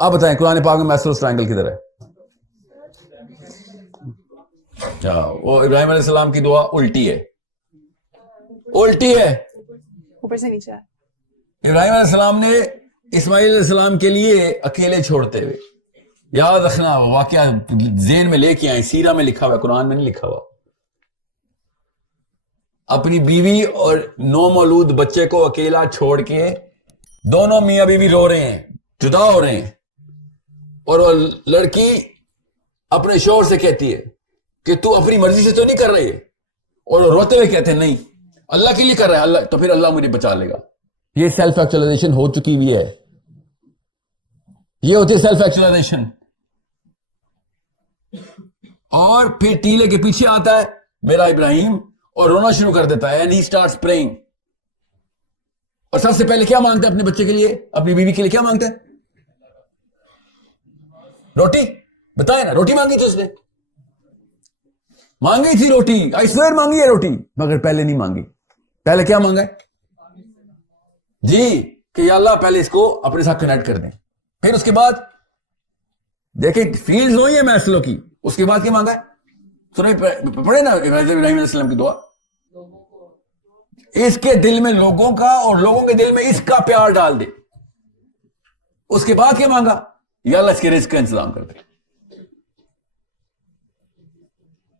آپ بتائیں قرآن پاک میں میسلوس ٹرائنگل کدھر ہے؟ وہ ابراہیم علیہ السلام کی دعا الٹی ہے، الٹی ہے. اوپر سے نیچے. ابراہیم علیہ السلام نے اسماعیل علیہ السلام کے لیے اکیلے چھوڑتے ہوئے، یاد رکھنا واقعہ ذہن میں لے کے آئیں، سیرہ میں لکھا ہوا ہے، قرآن میں نہیں لکھا ہوا. اپنی بیوی اور نو مولود بچے کو اکیلا چھوڑ کے دونوں میاں بیوی رو رہے ہیں، جدا ہو رہے ہیں، اور وہ لڑکی اپنے شوہر سے کہتی ہے کہ تو اپنی مرضی سے تو نہیں کر رہی ہے، اور وہ روتے ہوئے کہتے ہیں نہیں اللہ کے لیے کر رہا ہے، اللہ تو پھر اللہ مجھے بچا لے گا. یہ سیلف ایکچولائزیشن ہو چکی ہوئی ہے، یہ ہوتی ہے سیلف ایکچولائزیشن. اور پھر ٹیلے کے پیچھے آتا ہے میرا ابراہیم اور رونا شروع کر دیتا ہے. And he starts praying. اور سب سے پہلے کیا مانگتا ہے اپنے بچے کے لیے، اپنی بیوی کے لیے کیا مانگتا ہے؟ روٹی. بتائیں نا، روٹی مانگی تھی اس نے، مانگی تھی روٹی، آئی سویئر مانگی ہے روٹی، مگر پہلے نہیں مانگی. پہلے کیا مانگا ہے؟ جی کہ یا اللہ پہلے اس کو اپنے ساتھ کنیکٹ کر دیں. پھر اس کے بعد دیکھیں فیلڈز ہوئی ہے میسلو کی، اس کے بعد کیا مانگا ہے؟ سنیں پڑھے نا ابراہیم علیہ السلام کی دعا. اس کے دل میں لوگوں کا اور لوگوں کے دل میں اس کا پیار ڈال دے. اس کے بعد کیا مانگا؟ یا اللہ اس کے رزق کا انتظام کر دے.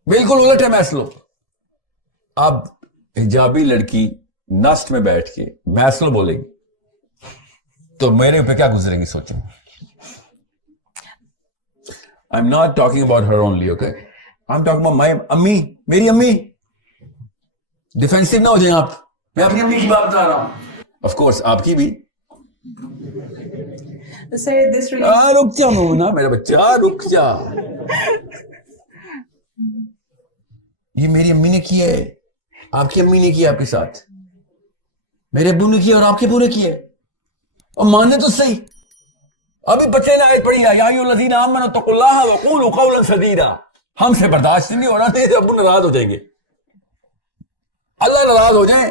بالکل الٹ ہے میسلو. اب حجابی لڑکی نسٹ میں بیٹھ کے میسلو بولے گی تو میرے اوپر کیا گزرے گی سوچو. I'm not talking about her only, okay? I'm talking about my امی، میری امی. ڈیفینسو نہ ہو جائیں آپ، میں اپنی امی کی بات بتا رہا ہوں. آف کورس آپ کی بھی. رک جا مونا میرا بچہ، رک جا. یہ میری امی نے کیا ہے، آپ کی امی نے کیا آپ کے ساتھ، میرے ابو نے کیا اور آپ کے ابو نے کیا. اور ماننے تو صحیح. ابھی بچے نے آیت پڑھی ہے یا ایھا الذین آمنوا اتقوا اللہ وقولوا قولا سدیدا. ہم سے برداشت نہیں ہو رہا تھا، ابو ناراض ہو جائیں گے، اللہ ناراض ہو جائیں،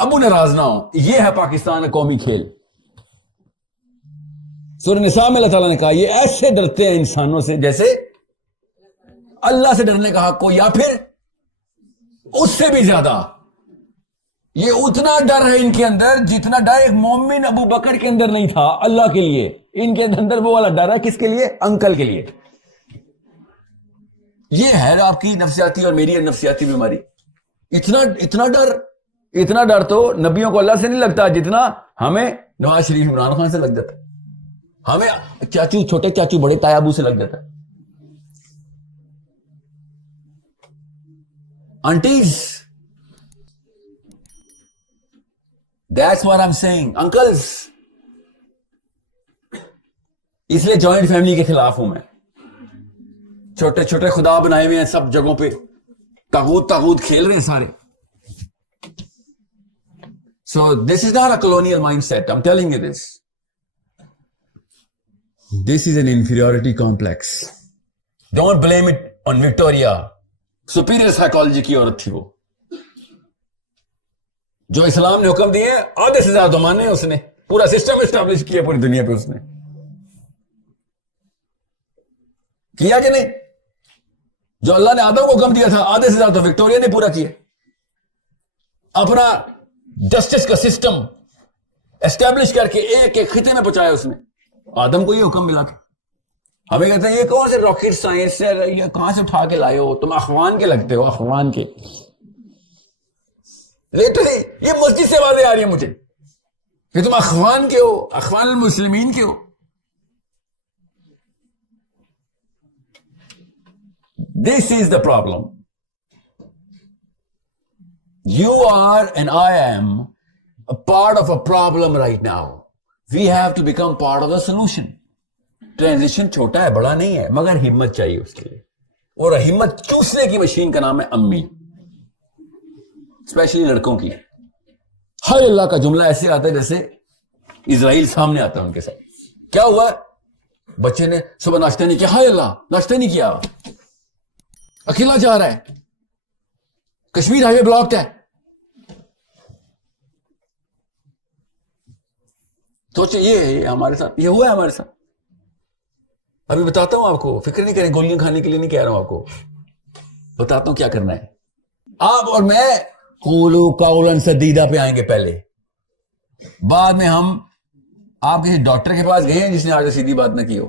ابو ناراض نہ ہو. یہ ہے پاکستان کا قومی کھیل. سورہ نساء میں اللہ تعالیٰ نے کہا یہ ایسے ڈرتے ہیں انسانوں سے جیسے اللہ سے ڈرنے کا حق ہو، یا پھر اس سے بھی زیادہ. یہ اتنا ڈر ہے ان کے اندر جتنا ڈر ایک مومن ابو بکر کے اندر نہیں تھا اللہ کے لیے. ان کے اندر وہ والا ڈر ہے کس کے لیے؟ انکل کے لیے. یہ ہے آپ کی نفسیاتی اور میری نفسیاتی بیماری. اتنا ڈر تو نبیوں کو اللہ سے نہیں لگتا جتنا ہمیں نواز شریف عمران خان سے لگ جاتا ہے، ہمیں چاچو چھوٹے چاچو بڑے تایا ابو سے لگ جاتا ہے. Aunties, that's what I'm saying. Uncles. اس لیے جوائنٹ فیملی کے خلاف ہوں میں. چھوٹے چھوٹے خدا بنائے ہوئے ہیں سب جگہوں پہ، تاغوت کھیل رہے ہیں سارے. So this is not a colonial mindset. I'm telling you this. This is an inferiority complex. Don't blame it on Victoria. Superior psychology کی عورت تھی وہ، جو اسلام نے حکم دیے آدھے سے زیادہ مانے. اس نے پورا سسٹم اسٹیبلش کیا پوری دنیا پہ. اس نے کیا کہ نہیں؟ جو اللہ نے آدم کو حکم دیا تھا آدھے سے زیادہ تو وکٹوریا نے پورا کیا. اپنا جسٹس کا سسٹم اسٹیبلش کر کے ایک ایک خطے میں پہنچایا اس نے. آدم کو یہ حکم ملا. ہمیں کہتے ہیں یہ کون سے راکٹ سائنس ہے، یہ کہاں سے اٹھا کے لائے ہو، تم اخوان کے لگتے ہو، اخوان کے. یہ مسجد سے آوازیں آ رہی ہیں مجھے کہ تم اخوان کے ہو، اخوان المسلمین کے ہو. This is the problem. You are and I am a part of a problem right now. We have to become part of the solution. Transition چھوٹا ہے، بڑا نہیں ہے، مگر ہمت چاہیے اس کے لیے. اور ہمت چوسنے کی مشین کا نام ہے امی، اسپیشلی لڑکوں کی. ہر اللہ کا جملہ ایسے آتا ہے جیسے اسرائیل سامنے آتا ہے ان کے ساتھ. کیا ہوا؟ بچے نے صبح ناشتہ نہیں کیا، ہائے اللہ ناشتہ نہیں کیا، اکیلا جا رہا ہے، کشمیر ہائی وے بلاکڈ ہے. سوچے یہ ہمارے ساتھ، یہ ہوا ہے ہمارے ساتھ. ابھی بتاتا ہوں آپ کو, فکر نہیں کریں, گولیاں کھانے کے لیے نہیں کہہ رہا ہوں آپ کو, بتاتا ہوں کیا کرنا ہے. آپ اور میں قولوا قولا سدیدا پہ آئیں گے پہلے, بعد میں ہم آپ کسی ڈاکٹر کے پاس گئے ہیں جس نے آج سیدھی بات نہ کی ہو,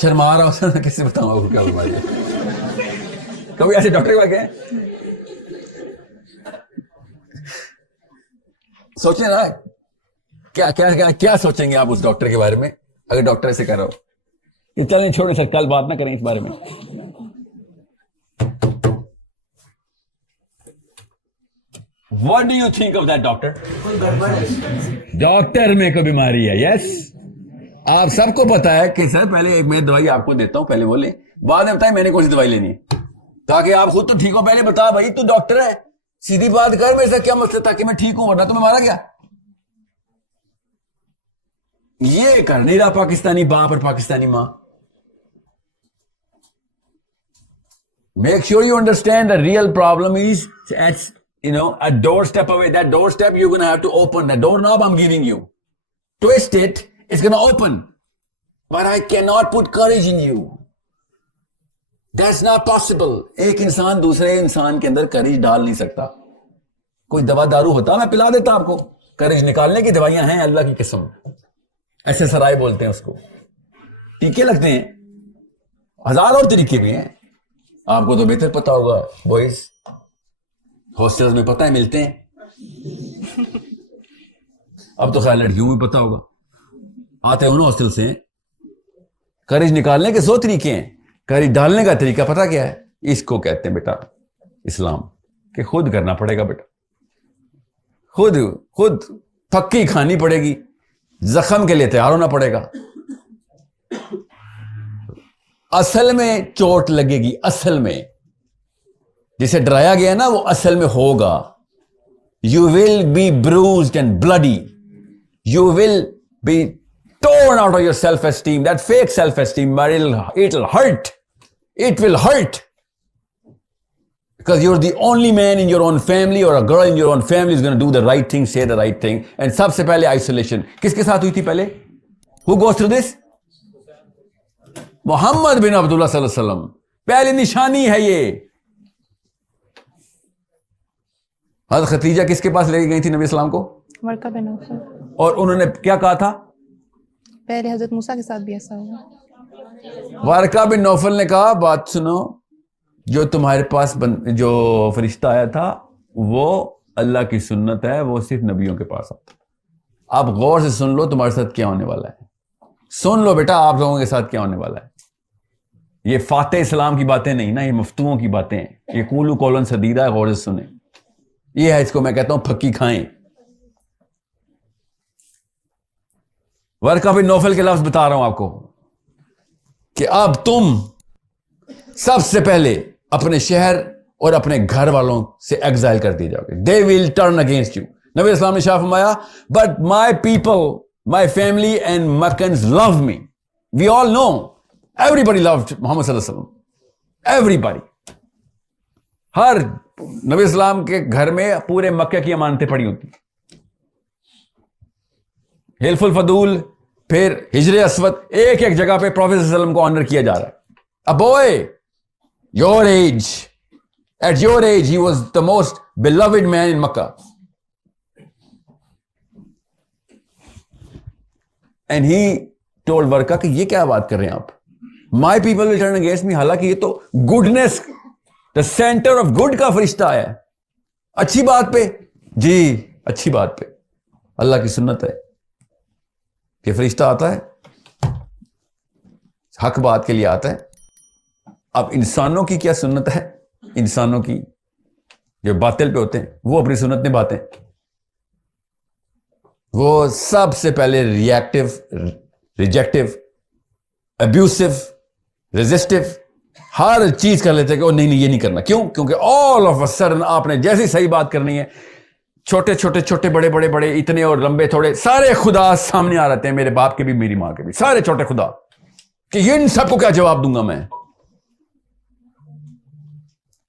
شرما رہا ہوں, میں کس سے بتاؤں آپ کو کیا بیماری ہے. کبھی ایسے ڈاکٹر کے پاس گئے؟ سوچیں نا کیا کیا کیا کیا سوچیں گے آپ اس ڈاکٹر کے بارے میں اگر ڈاکٹر ایسے کہہ رہا ہو کہ چلیں چھوڑیں سر, کل بات نہ کریں اس بارے میں. What do you think of that doctor? Doctor میں کوئی بیماری ہے, یس. آپ سب کو پتا ہے کہ سر پہلے ایک میں دوائی آپ کو دیتا ہوں, پہلے بولیں, بعد میں بتائیں میں نے کون سی دوائی لینی ہے, تاکہ آپ خود تو ٹھیک ہو. پہلے بتا بھائی تو ڈاکٹر ہے, سیدھی بات کر میرے سے, کیا مسئلہ, تاکہ میں ٹھیک ہوں, ورنہ تمہیں مارا گیا. یہ کر نہیں رہا پاکستانی باپ اور پاکستانی ماں. Make sure you understand the real problem is at, a doorstep away. That doorstep you're going to have to open. The doorknob I'm giving you. Twist it, it's going to open. But I cannot put courage in you. That's not possible. ایک انسان دوسرے انسان کے اندر courage ڈال نہیں سکتا. کوئی دوا دارو ہوتا میں پلا دیتا آپ کو. courage نکالنے کی دوائیاں ہیں اللہ کی قسم. ایسے سرائے بولتے ہیں اس کو. ٹیکے لگتے ہیں, ہزار اور طریقے بھی ہیں. آپ کو تو بہتر پتا ہوگا بوائز, ہاسٹلز میں پتہ ہے ملتے ہیں. اب تو خیر لڑکیوں میں پتا ہوگا, آتے ہو نا ہاسٹل سے. کرج نکالنے کے 100 طریقے ہیں, کرج ڈالنے کا طریقہ پتا کیا ہے؟ اس کو کہتے ہیں بیٹا اسلام, کہ خود کرنا پڑے گا بیٹا, خود پکی کھانی پڑے گی, زخم کے لیے تیار ہونا پڑے گا. اصل میں چوٹ لگے گی, اصل میں جسے ڈرایا گیا نا وہ اصل میں ہوگا. You will be bruised and bloody. You will be torn out of your self-esteem, that fake self-esteem, but it'll hurt. It will hurt. Because you're the only man in your own family or a girl in your own family is going to do the right thing, say the right thing. And سب سے پہلے isolation. کس کے ساتھ ہوئی تھی پہلے؟ Who goes through this? محمد بن عبداللہ صلی اللہ علیہ وسلم. پہلی نشانی ہے یہ. حضرت خدیجہ کس کے پاس لے کے گئی تھی نبی اسلام کو؟ ورقہ بن نوفل. اور انہوں نے کیا کہا تھا؟ پہلے حضرت موسیٰ کے ساتھ بھی ایسا ہوا. ورقہ بن نوفل نے کہا بات سنو, جو تمہارے پاس جو فرشتہ آیا تھا وہ اللہ کی سنت ہے, وہ صرف نبیوں کے پاس آتا. آپ غور سے سن لو تمہارے ساتھ کیا ہونے والا ہے. سن لو بیٹا آپ لوگوں کے ساتھ کیا ہونے والا ہے. یہ فاتح اسلام کی باتیں نہیں نا, یہ مفتوؤں کی باتیں ہیں. یہ قولوا قولا سدیدا ہے, غور سے سنیں. یہ ہے اس کو میں کہتا ہوں پھکی کھائیں. ورقہ بن نوفل کے لفظ بتا رہا ہوں آپ کو کہ اب تم سب سے پہلے اپنے شہر اور اپنے گھر والوں سے ایگزائل کر دی جاؤ گے. They will turn against you. نبی اسلام نے شاہ فرمایا but my people, my family and Meccans love me. We all know everybody loved Muhammad صلی اللہ علیہ وسلم. Everybody. ہر نبی اسلام کے گھر میں پورے مکہ کی امانتیں پڑی ہوتی. حلف الفضول, پھر ہجر اسود, ایک ایک جگہ پہ پروفیٹ صلی اللہ علیہ وسلم کو آنر کیا جا رہا ہے. A boy, your age, at your age, he was the most beloved man in Makkah. And he told Warqa کہ یہ کیا بات کر رہے ہیں آپ, my people will turn against me. حالانکہ یہ تو goodness, the center of good کا فرشتہ آیا ہے. اچھی بات پہ, جی اچھی بات پہ. اللہ کی سنت ہے کہ فرشتہ آتا ہے حق بات کے لیے آتا ہے. اب انسانوں کی کیا سنت ہے؟ انسانوں کی جو باطل پہ ہوتے ہیں وہ اپنی سنت نبھاتے ہیں. وہ سب سے پہلے ریئیکٹو, ریجیکٹو, ابیوسو, ریزسٹو, ہر چیز کر لیتے ہیں کہ نہیں یہ نہیں کرنا. کیوں؟ کیونکہ آل آف اے سڈن آپ نے جیسی صحیح بات کرنی ہے, چھوٹے چھوٹے چھوٹے بڑے بڑے بڑے, اتنے اور لمبے تھوڑے, سارے خدا سامنے آ رہتے ہیں, میرے باپ کے بھی میری ماں کے بھی, سارے چھوٹے خدا, کہ یہ ان سب کو کیا جواب دوں گا میں,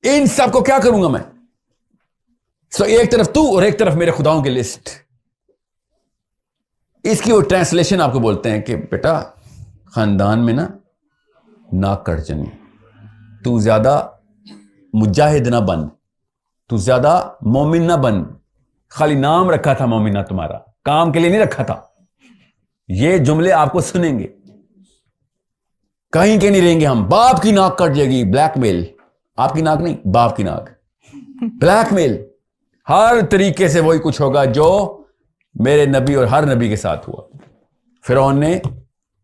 ان سب کو کیا کروں گا میں. سو ایک طرف تو اور ایک طرف میرے خداؤں کی لسٹ. اس کی وہ ٹرانسلیشن آپ کو بولتے ہیں کہ بیٹا خاندان میں نا ناک کٹ چنی. تو زیادہ مجاہد نہ بن, تو زیادہ مومن نہ بن. خالی نام رکھا تھا مومنہ تمہارا, کام کے لیے نہیں رکھا تھا. یہ جملے آپ کو سنیں گے, کہیں کے نہیں رہیں گے ہم. باپ کی ناک کٹ جائے گی, بلیک میل. آپ کی ناک نہیں, باپ کی ناک. بلیک میل. ہر طریقے سے وہی کچھ ہوگا جو میرے نبی اور ہر نبی کے ساتھ ہوا. فرعون نے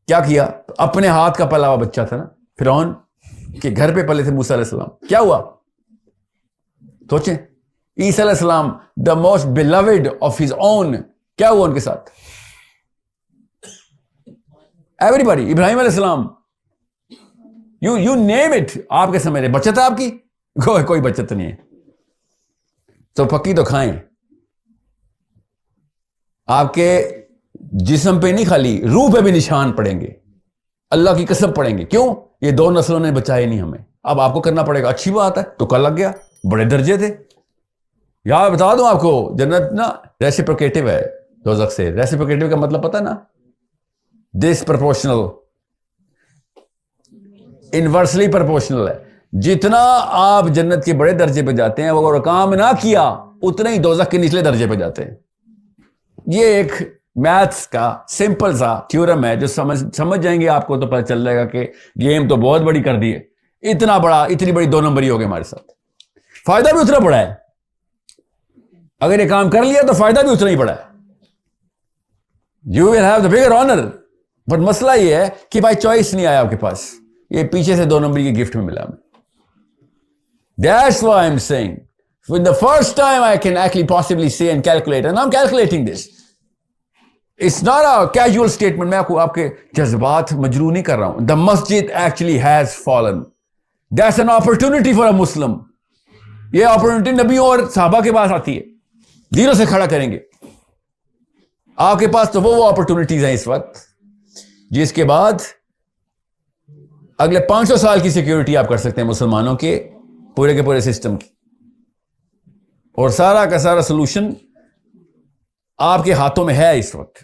کیا کیا؟ اپنے ہاتھ کا پلا ہوا بچہ تھا نا, فرعون کے گھر پہ پلے تھے موسیٰ علیہ السلام. کیا ہوا سوچیں. عیسیٰ علیہ السلام, the most beloved of his own, کیا ہوا ان کے ساتھ؟ Every body. ابراہیم علیہ السلام, یو نیم اٹ. آپ کے سمجھ رہے بچت ہے آپ کی؟ کوئی بچت نہیں ہے. تو پکی تو کھائیں. آپ کے جسم پہ نہیں, خالی روح پہ بھی نشان پڑیں گے. اللہ کی قسم پڑیں گے. کیوں؟ یہ 2 نسلوں نے بچائے نہیں ہمیں. اب آپ کو کرنا پڑے گا. اچھی بات ہے, تو کل لگ گیا. بڑے درجے تھے. یار بتا دوں آپ کو, جنت نا ریسیپروکیٹو ہے دوزخ سے. ریسیپروکیٹو کا مطلب پتہ نا, ڈس پرپورشنل, انورسلی پرپورشنل ہے. جتنا آپ جنت کے بڑے درجے پہ جاتے ہیں, وہ اگر کام نہ کیا اتنا ہی دوزخ کے نچلے درجے پہ جاتے ہیں. یہ ایک میتھس کا سمپل سا تھیورم ہے جو سمجھ جائیں گے آپ کو تو پتہ چل جائے گا کہ گیم تو بہت بڑی کر دی ہے. اتنی بڑی 2 نمبری ہو گئی ہمارے ساتھ. فائدہ بھی اتنا بڑا ہے. اگر یہ کام کر لیا تو فائدہ بھی اتنا ہی بڑا ہے. You will have the bigger owner. But مسئلہ یہ ہے کہ بھائی چوائس نہیں آیا آپ کے پاس. یہ پیچھے سے 2 نمبری کی گفٹ میں ملا ہمیں. That's why I'm saying, for the first time I can actually possibly say and calculate, and I'm calculating this. It's not a casual statement. میں آپ کے جذبات مجروح نہیں کر رہا ہوں. The masjid actually has fallen. That's an opportunity for a Muslim. یہ opportunity نبیوں اور صحابہ کے پاس آتی ہے. زیرو سے کھڑا کریں گے. آپ کے پاس تو وہ opportunities ہیں اس وقت جس کے بعد اگلے 500 سال کی سیکیورٹی آپ کر سکتے ہیں مسلمانوں کے پورے سسٹم کی. اور سارا کا سارا سولوشن آپ کے ہاتھوں میں ہے اس وقت.